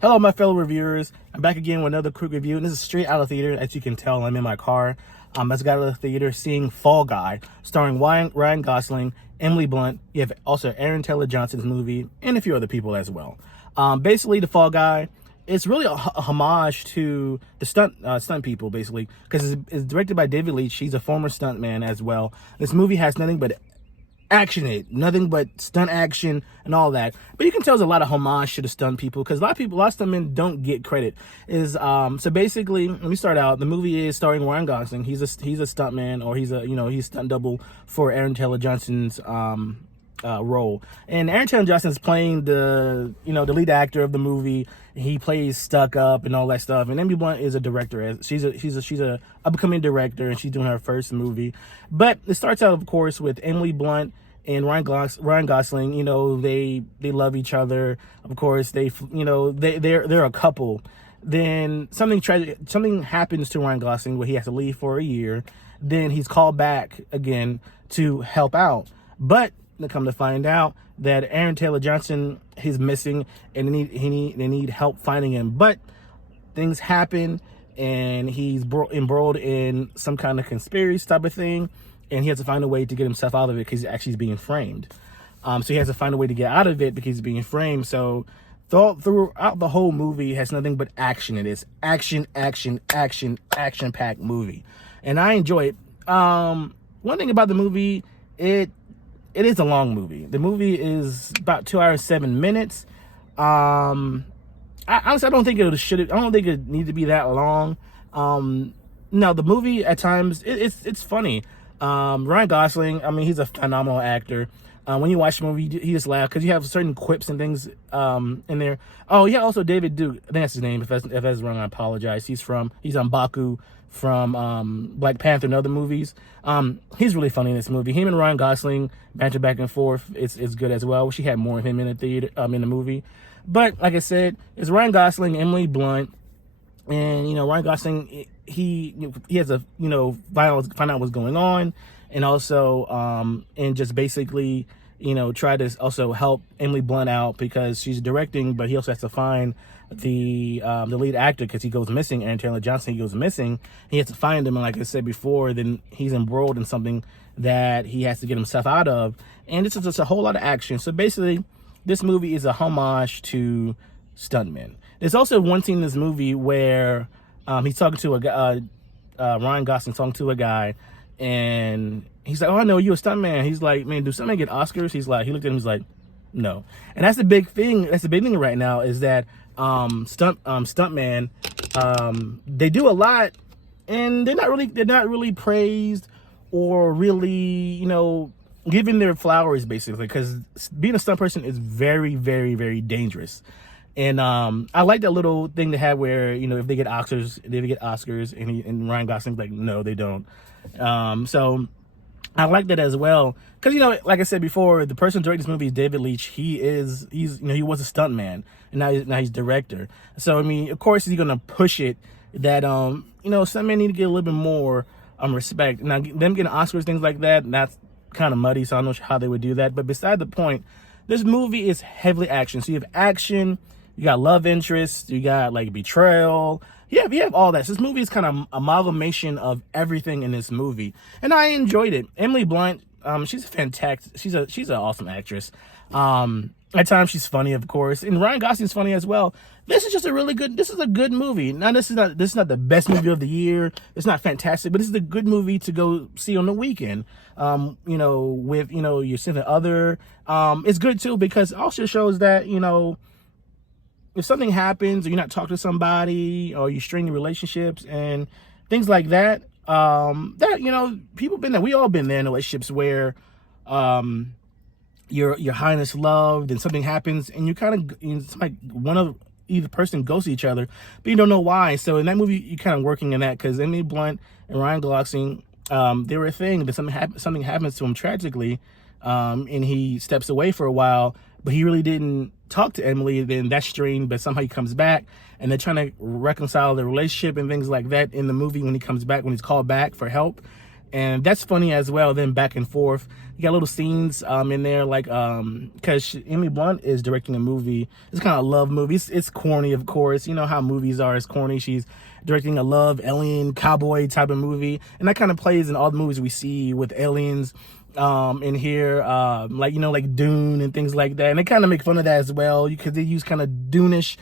Hello, my fellow reviewers. I'm back again with another quick review, and this is straight out of theater. As you can tell, I'm in my car. I just got out of the theater seeing Fall Guy, starring Ryan Gosling, Emily Blunt. You have also Aaron Taylor Johnson's movie, and a few other people as well. Basically, the Fall Guy, it's really a homage to the stunt people, basically, because it's directed by David Leitch. He's a former stuntman as well. This movie has nothing but action in it, nothing but stunt action and all that. But you can tell there's a lot of homage to the stunt people, because a lot of stuntmen don't get credit. So basically, let me start out. The movie is starring Ryan Gosling. He's a stuntman, or he's stunt double for Aaron Taylor Johnson's role. And Aaron Taylor Johnson is playing the lead actor of the movie. He plays stuck up and all that stuff. And Emily Blunt is a director. She's a upcoming director, and she's doing her first movie. But it starts out, of course, with Emily Blunt and Ryan Gosling. They love each other. Of course, they're a couple. Then something happens to Ryan Gosling where he has to leave for a year. Then he's called back again to help out. But they come to find out that Aaron Taylor Johnson is missing, and they need help finding him. But things happen, and he's embroiled in some kind of conspiracy type of thing, and he has to find a way to get himself out of it because he's being framed. So he has to find a way to get out of it because he's being framed. So throughout the whole movie, it has nothing but action. It is action-packed movie, and I enjoy it. One thing about the movie, it is a long movie. The movie is about 2 hours 7 minutes. Honestly, I don't think it needs to be that long. No, the movie at times it's funny. Ryan Gosling, he's a phenomenal actor. When you watch the movie, he just laughs because you have certain quips and things in there. Oh yeah, also David Duke. I think that's his name. If that's wrong, I apologize. He's on Baku from Black Panther and other movies. He's really funny in this movie. Him and Ryan Gosling banter back and forth. It's good as well. Wish he had more of him in the theater, in the movie. But like I said, it's Ryan Gosling, Emily Blunt, and Ryan Gosling. He has a find out what's going on, and also and just basically try to also help Emily Blunt out because she's directing, but he also has to find the lead actor because he goes missing. Aaron Taylor Johnson, he goes missing. He has to find him, and like I said before, then he's embroiled in something that he has to get himself out of, and it's just a whole lot of action. So basically, this movie is a homage to stuntmen. There's also one scene in this movie where he's talking to a guy, Ryan Gosling talking to a guy, and he's like, "Oh, I know you a stuntman." He's like, "Man, do stuntmen get Oscars?" He looked at him, he's like, "No." And that's the big thing. That's the big thing right now is that stuntman, they do a lot, and they're not really praised or really given their flowers, basically, because being a stunt person is very, very, very dangerous. And I like that little thing they had where if they get Oscars, and Ryan Gosling's like, no, they don't. So I like that as well, because like I said before, the person directing this movie is David Leitch. He was a stuntman, and now he's director. So of course he's gonna push it that stuntmen need to get a little bit more respect. Now them getting Oscars, things like that, that's kind of muddy. So I don't know how they would do that. But beside the point, this movie is heavily action. So you have action, you got love interest, you got like betrayal. You have all that. So this movie is kind of amalgamation of everything in this movie, and I enjoyed it. Emily Blunt, she's fantastic. She's an awesome actress. At times she's funny, of course, and Ryan Gosling's funny as well. This is a good movie. Now this is not the best movie of the year. It's not fantastic, but this is a good movie to go see on the weekend. With your significant other. It's good too because it also shows that if something happens, or you're not talking to somebody, or you strain your relationships and things like that, people been there. We all been there in relationships where your highness loved, and something happens, and you kind of it's like one of either person ghosts each other, but you don't know why. So in that movie, you're kind of working in that because Emily Blunt and Ryan Gosling, they were a thing. That something happens to him tragically, and he steps away for a while, but he really didn't talk to Emily. Then that's strained, but somehow he comes back, and they're trying to reconcile the relationship and things like that in the movie when he comes back, when he's called back for help. and that's funny as well. Then back and forth, you got little scenes in there, like because Emily Blunt is directing a movie. It's kind of a love movie. It's corny, of course. You know how movies are. It's corny. She's directing a love alien cowboy type of movie, and that kind of plays in all the movies we see with aliens in here, like, you know, like Dune and things like that. And they kind of make fun of that as well, because they use kind of Dune-ish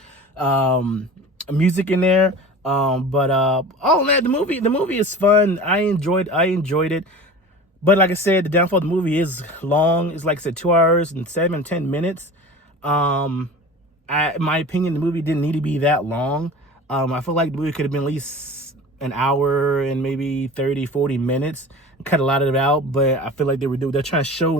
music in there. But all in that, the movie is fun. I enjoyed it. But like I said, the downfall of the movie is long. It's like I said, 2 hours and 10 minutes. In my opinion, the movie didn't need to be that long. I feel like the movie could have been at least an hour and maybe 30-40 minutes. Cut a lot of it out, but I feel like they're trying to show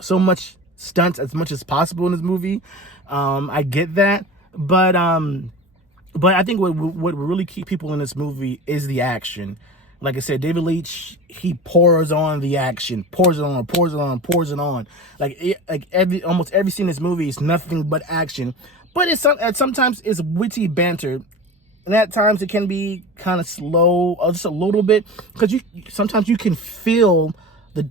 so much stunts as much as possible in this movie. I get that, but I think what really keep people in this movie is the action. Like I said, David Leitch, he pours on the action, pours it on. Almost every scene in this movie is nothing but action. But sometimes it's witty banter, and at times it can be kind of slow, or just a little bit, because sometimes you can feel the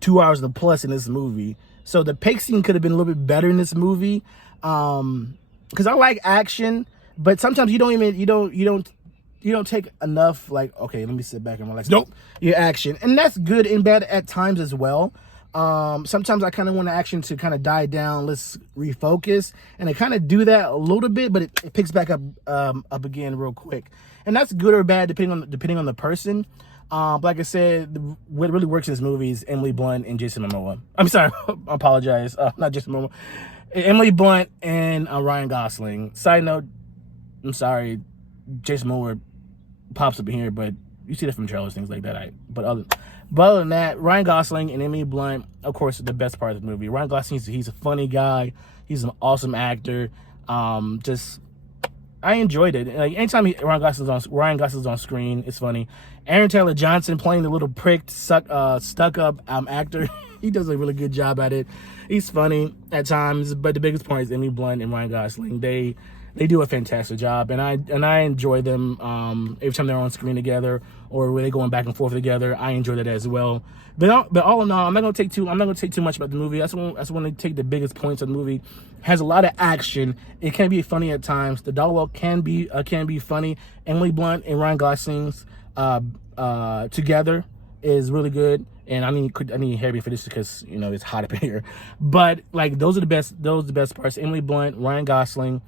2 hours of the plus in this movie. So the pacing could have been a little bit better in this movie, because I like action, but sometimes you don't take enough, like, okay, let me sit back and relax. Nope, your action. And that's good and bad at times as well. Sometimes I kind of want the action to kind of die down. Let's refocus. And I kind of do that a little bit, but it picks back up again real quick. And that's good or bad depending on the person. But like I said, what really works in this movie is Emily Blunt and Jason Momoa. I'm sorry, I apologize. Not Jason Momoa. Emily Blunt and Ryan Gosling. Side note, I'm sorry, Jason Momoa pops up in here, but you see that from trailers, things like that. But other than that, Ryan Gosling and Emily Blunt, of course, are the best part of the movie. Ryan Gosling, he's a funny guy. He's an awesome actor. I enjoyed it. Like, anytime Ryan Gosling's on screen, it's funny. Aaron Taylor Johnson playing the little pricked, stuck up actor. He does a really good job at it. He's funny at times, but the biggest point is Emily Blunt and Ryan Gosling. They do a fantastic job, and I enjoy them every time they're on screen together, or when they're going back and forth together. I enjoy that as well. But all in all, I'm not gonna take too much about the movie. I just want to take the biggest points of the movie. It has a lot of action. It can be funny at times. The dialogue can be funny. Emily Blunt and Ryan Gosling's together is really good. And I need Harry for this because, you know, it's hot up in here. But like, those are the best parts. Emily Blunt, Ryan Gosling.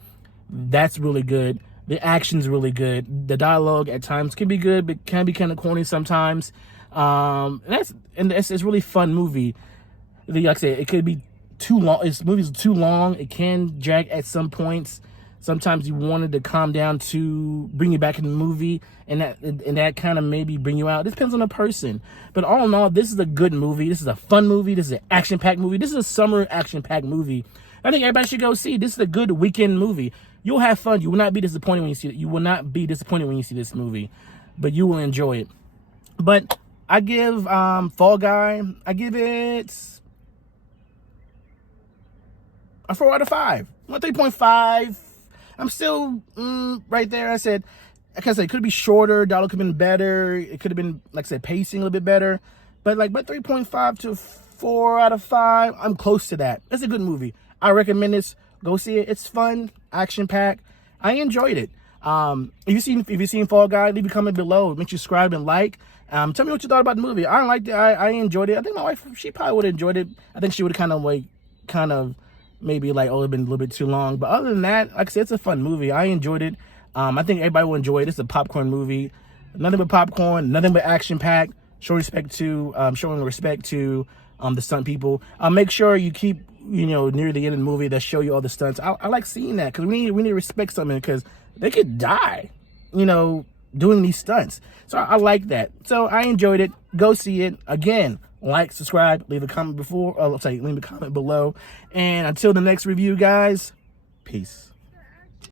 That's really good. The action's really good. The dialogue at times can be good, but can be kind of corny sometimes. It's a really fun movie. Like I said, it could be too long. This movie's too long. It can drag at some points. Sometimes you wanted to calm down to bring you back in the movie, and that kind of maybe bring you out. It depends on the person. But all in all, this is a good movie. This is a fun movie. This is an action-packed movie. This is a summer action-packed movie. I think everybody should go see. This is a good weekend movie. You'll have fun. You will not be disappointed when you see it. You will not be disappointed when you see this movie, but you will enjoy it. But I give Fall Guy, I give it a 4 out of 5. 3.5. I'm still right there. I said, like I said, it could be shorter. Dialogue could have been better. It could have been, like I said, pacing a little bit better. But 3.5 to 4 out of 5. I'm close to that. It's a good movie. I recommend this. Go see it. It's fun, action-packed. I enjoyed it. If you've seen Fall Guy, leave a comment below. Make sure you subscribe and like. Tell me what you thought about the movie. I liked it. I enjoyed it. I think my wife, she probably would have enjoyed it. I think she would have maybe it'd been a little bit too long. But other than that, like I said, it's a fun movie. I enjoyed it. I think everybody will enjoy it. It's a popcorn movie. Nothing but popcorn. Nothing but action-packed. Showing respect to the stunt people. Make sure you keep, near the end of the movie that show you all the stunts. I like seeing that, because we need to respect something, because they could die, doing these stunts. So I like that. So I enjoyed it. Go see it. Again, like, subscribe, leave a comment leave a comment below. And until the next review, guys, peace.